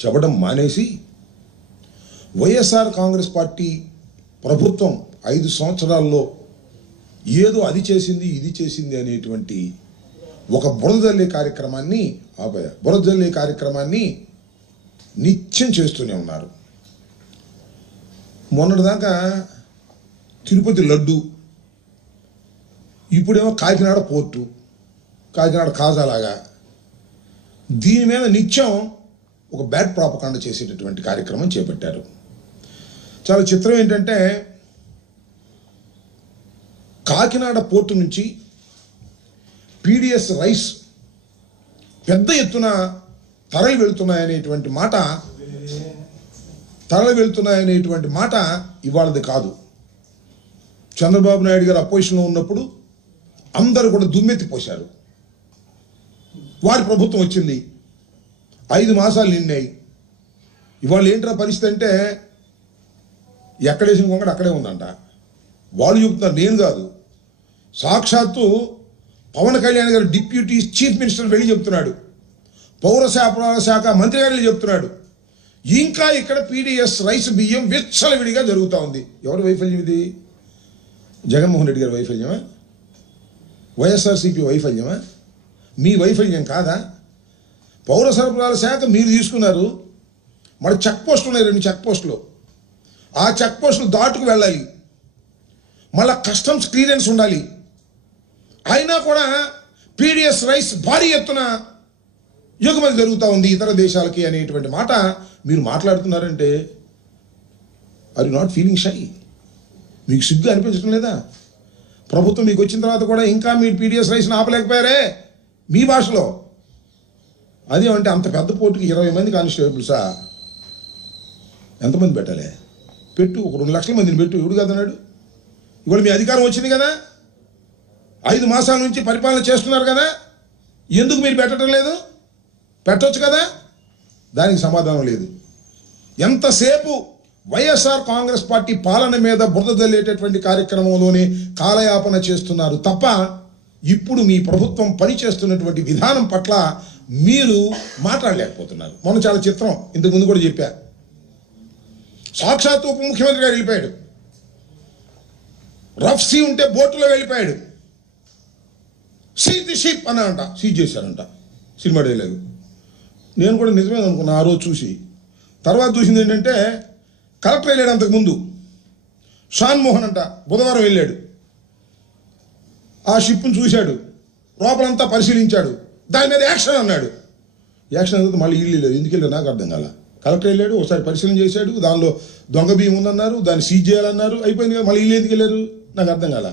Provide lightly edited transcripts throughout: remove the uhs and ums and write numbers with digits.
చెప్పడం మానేసి వైఎస్ఆర్ కాంగ్రెస్ పార్టీ ప్రభుత్వం 5 సంవత్సరాల్లో ఏదో అది చేసింది ఇది చేసింది అనేటువంటి ఒక బురదజల్లే కార్యక్రమాన్ని నిత్యం చేస్తూనే ఉన్నారు. మొన్నటిదాకా తిరుపతి లడ్డు, ఇప్పుడేమో కాకినాడ పోర్టు, కాకినాడ కాజాలాగా దీని మీద నిత్యం ఒక బ్యాడ్ ప్రాపకాండ చేసేటటువంటి కార్యక్రమం చేపట్టారు. చాలా చిత్రం ఏంటంటే కాకినాడ పోర్టు నుంచి పీడిఎస్ రైస్ పెద్ద ఎత్తున తరలి వెళ్తున్నాయనేటువంటి మాట ఇవాళది కాదు. చంద్రబాబు నాయుడు గారు అపోజిషన్లో ఉన్నప్పుడు అందరూ కూడా దుమ్మెత్తిపోశారు. వారి ప్రభుత్వం వచ్చింది, 5 మాసాలు నిన్నాయి. ఇవాళ ఏంట్రా పరిస్థితి అంటే ఎక్కడేసిన కొంగడు అక్కడే ఉందంట. వాళ్ళు చెబుతున్నారు, నేను కాదు. సాక్షాత్తు పవన్ కళ్యాణ్ గారు డిప్యూటీ చీఫ్ మినిస్టర్ వెళ్ళి చెప్తున్నాడు, పౌర సరఫరాల శాఖ మంత్రి గారు చెప్తున్నాడు, ఇంకా ఇక్కడ పీడిఎస్ రైస్ బియ్యం విచ్చలవిడిగా జరుగుతూ ఉంది. ఎవరి వైఫల్యం ఇది? జగన్మోహన్ రెడ్డి గారి వైఫల్యమా? వైఎస్ఆర్సీపీ వైఫల్యమా? మీ వైఫల్యం కాదా? పౌర సరఫరాల శాఖ మీరు తీసుకున్నారు. మరి చెక్ పోస్టులు ఉన్నాయి, 2 చెక్ పోస్టులు. ఆ చెక్ పోస్టులు దాటుకు వెళ్ళాలి, మళ్ళా కస్టమ్స్ క్లియరెన్స్ ఉండాలి. అయినా కూడా పీడిఎస్ రైస్ భారీ ఎత్తున ఎగుమతి జరుగుతూ ఉంది ఇతర దేశాలకి అనేటువంటి మాట మీరు మాట్లాడుతున్నారంటే are you not feeling shy? మీకు సిగ్గు అనిపించడం లేదా? ప్రభుత్వం మీకు వచ్చిన తర్వాత కూడా ఇంకా మీరు పీడిఎస్ రైస్ని ఆపలేకపోయారే మీ భాషలో. అదేమంటే అంత పెద్ద పోర్టుకి 20 మంది కానిస్టేబుల్సా? ఎంతమంది పెట్టాలి? పెట్టు, ఒక 2 లక్షల మందిని పెట్టు. ఎవడు కదన్నాడు? ఇవాళ మీ అధికారం వచ్చింది కదా, 5 మాసాల నుంచి పరిపాలన చేస్తున్నారు కదా, ఎందుకు మీరు పెట్టడం లేదు? పెట్టవచ్చు కదా. దానికి సమాధానం లేదు. ఎంతసేపు వైఎస్ఆర్ కాంగ్రెస్ పార్టీ పాలన మీద బురద జల్లేటటువంటి కార్యక్రమంలోనే కాలయాపన చేస్తున్నారు తప్ప ఇప్పుడు మీ ప్రభుత్వం పనిచేస్తున్నటువంటి విధానం పట్ల మీరు మాట్లాడలేకపోతున్నారు. మొన్న చాలా చిత్రం, ఇంతకుముందు కూడా చెప్పా, సాక్షాత్తు ఉప ముఖ్యమంత్రి గారు వెళ్ళిపోయాడు. రఫ్ సీ ఉంటే బోటులో వెళ్ళిపోయాడు. సీజ్ ది షిప్ అని అంట, సీజ్ చేశారంట. సినిమా డైలాగు నేను కూడా నిజమే అనుకున్నా ఆ రోజు చూసి. తర్వాత చూసింది ఏంటంటే కలెక్టర్ వెళ్ళాడు అంతకుముందు, షాన్ మోహన్ అంట, బుధవారం వెళ్ళాడు. ఆ షిప్ను చూశాడు, లోపలంతా పరిశీలించాడు, దాని మీద యాక్షన్ అన్నాడు. యాక్షన్ అనేది మళ్ళీ ఇల్లు లేదు. ఎందుకు వెళ్ళాడు నాకు అర్థం కాల. కలెక్టర్ వెళ్ళాడు, ఒకసారి పరిశీలన చేశాడు, దానిలో దొంగ బియ్యం ఉందన్నారు, దాన్ని సీజ్ చేయాలన్నారు, అయిపోయింది కదా. మళ్ళీ ఇల్లు ఎందుకు వెళ్ళారు నాకు అర్థం కాల.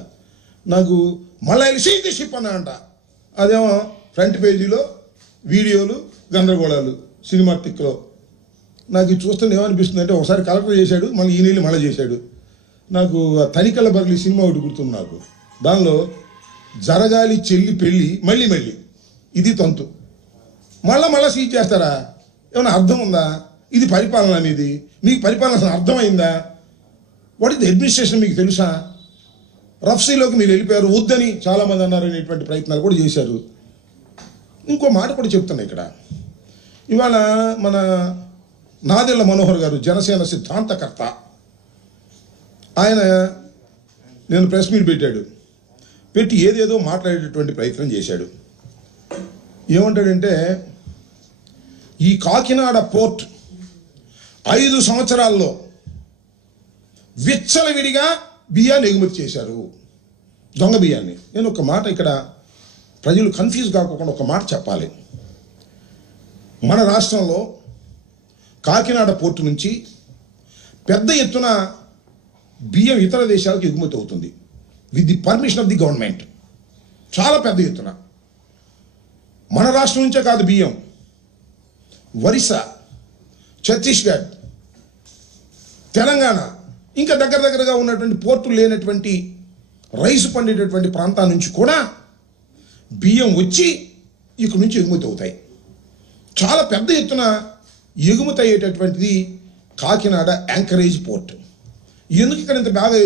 నాకు మళ్ళీ వెళ్ళి సీజ్ ది షిప్ అన్నాడంట. అదేమో ఫ్రంట్ పేజీలో వీడియోలు గందరగోళాలు సినిమాటిక్లో. నాకు ఇది చూస్తే ఏమనిపిస్తుంది అంటే ఒకసారి కలెక్టర్ చేశాడు, మళ్ళీ ఈ నీళ్ళు మళ్ళీ చేశాడు. నాకు తనికల బర్లీ సినిమా ఒకటి గుర్తుంది నాకు. దానిలో జరగాలి చెల్లి పెళ్ళి మళ్ళీ ఇది తంతు, మళ్ళా సీజ్ చేస్తారా? ఏమైనా అర్థం ఉందా? ఇది పరిపాలన అనేది మీకు పరిపాలన అర్థమైందా? వాట్ ఇస్ ది అడ్మినిస్ట్రేషన్ మీకు తెలుసా? రఫ్సీలోకి మీరు వెళ్ళిపోయారు, వద్దని చాలామంది అన్నారు అనేటువంటి ప్రయత్నాలు కూడా చేశారు. ఇంకో మాట కూడా చెప్తున్నా ఇక్కడ. ఇవాళ మన నాదెళ్ల మనోహర్ గారు జనసేన సిద్ధాంతకర్త, ఆయన నేను ప్రెస్ మీట్ పెట్టి ఏదేదో మాట్లాడేటటువంటి ప్రయత్నం చేశాడు. ఏమంటాడంటే ఈ కాకినాడ పోర్ట్ 5 సంవత్సరాల్లో విచ్చలవిడిగా బియ్యాన్ని ఎగుమతి చేశారు, దొంగ బియ్యాన్ని. నేను ఒక మాట ఇక్కడ ప్రజలు కన్ఫ్యూజ్ కాకుండా ఒక మాట చెప్పాలి. మన రాష్ట్రంలో కాకినాడ పోర్టు నుంచి పెద్ద ఎత్తున బియ్యం ఇతర దేశాలకు ఎగుమతి అవుతుంది with the permission of the government. చాలా పెద్ద ఎత్తున మన రాష్ట్రం నుంచే కాదు, బియ్యం ఒరిస్సా, ఛత్తీస్గఢ్, తెలంగాణ, ఇంకా దగ్గరగా ఉన్నటువంటి పోర్టులు లేనటువంటి రైసు పండేటటువంటి ప్రాంతాల నుంచి కూడా బియ్యం వచ్చి ఇక్కడ నుంచి ఎగుమతి అవుతాయి. చాలా పెద్ద ఎత్తున ఎగుమతి అయ్యేటటువంటిది కాకినాడ యాంకరేజ్ పోర్ట్. ఎందుకు ఇక్కడ ఇంత బాగా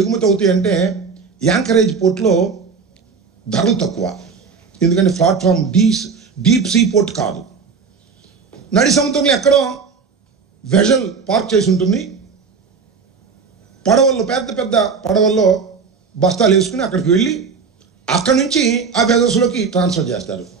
ఎగుమతి అవుతాయి అంటే యాంకరేజ్ పోర్ట్లో ధరలు తక్కువ. ఎందుకంటే ప్లాట్ఫామ్ డీప్ సీ పోర్ట్ కాదు, నడి సముద్రంలో ఎక్కడో వెజల్ పార్క్ చేసి ఉంటుంది. పడవల్లో పెద్ద పెద్ద పడవల్లో బస్తాలు వేసుకుని అక్కడికి వెళ్ళి అక్కడి నుంచి ఆ వెజల్స్లోకి ట్రాన్స్ఫర్ చేస్తారు.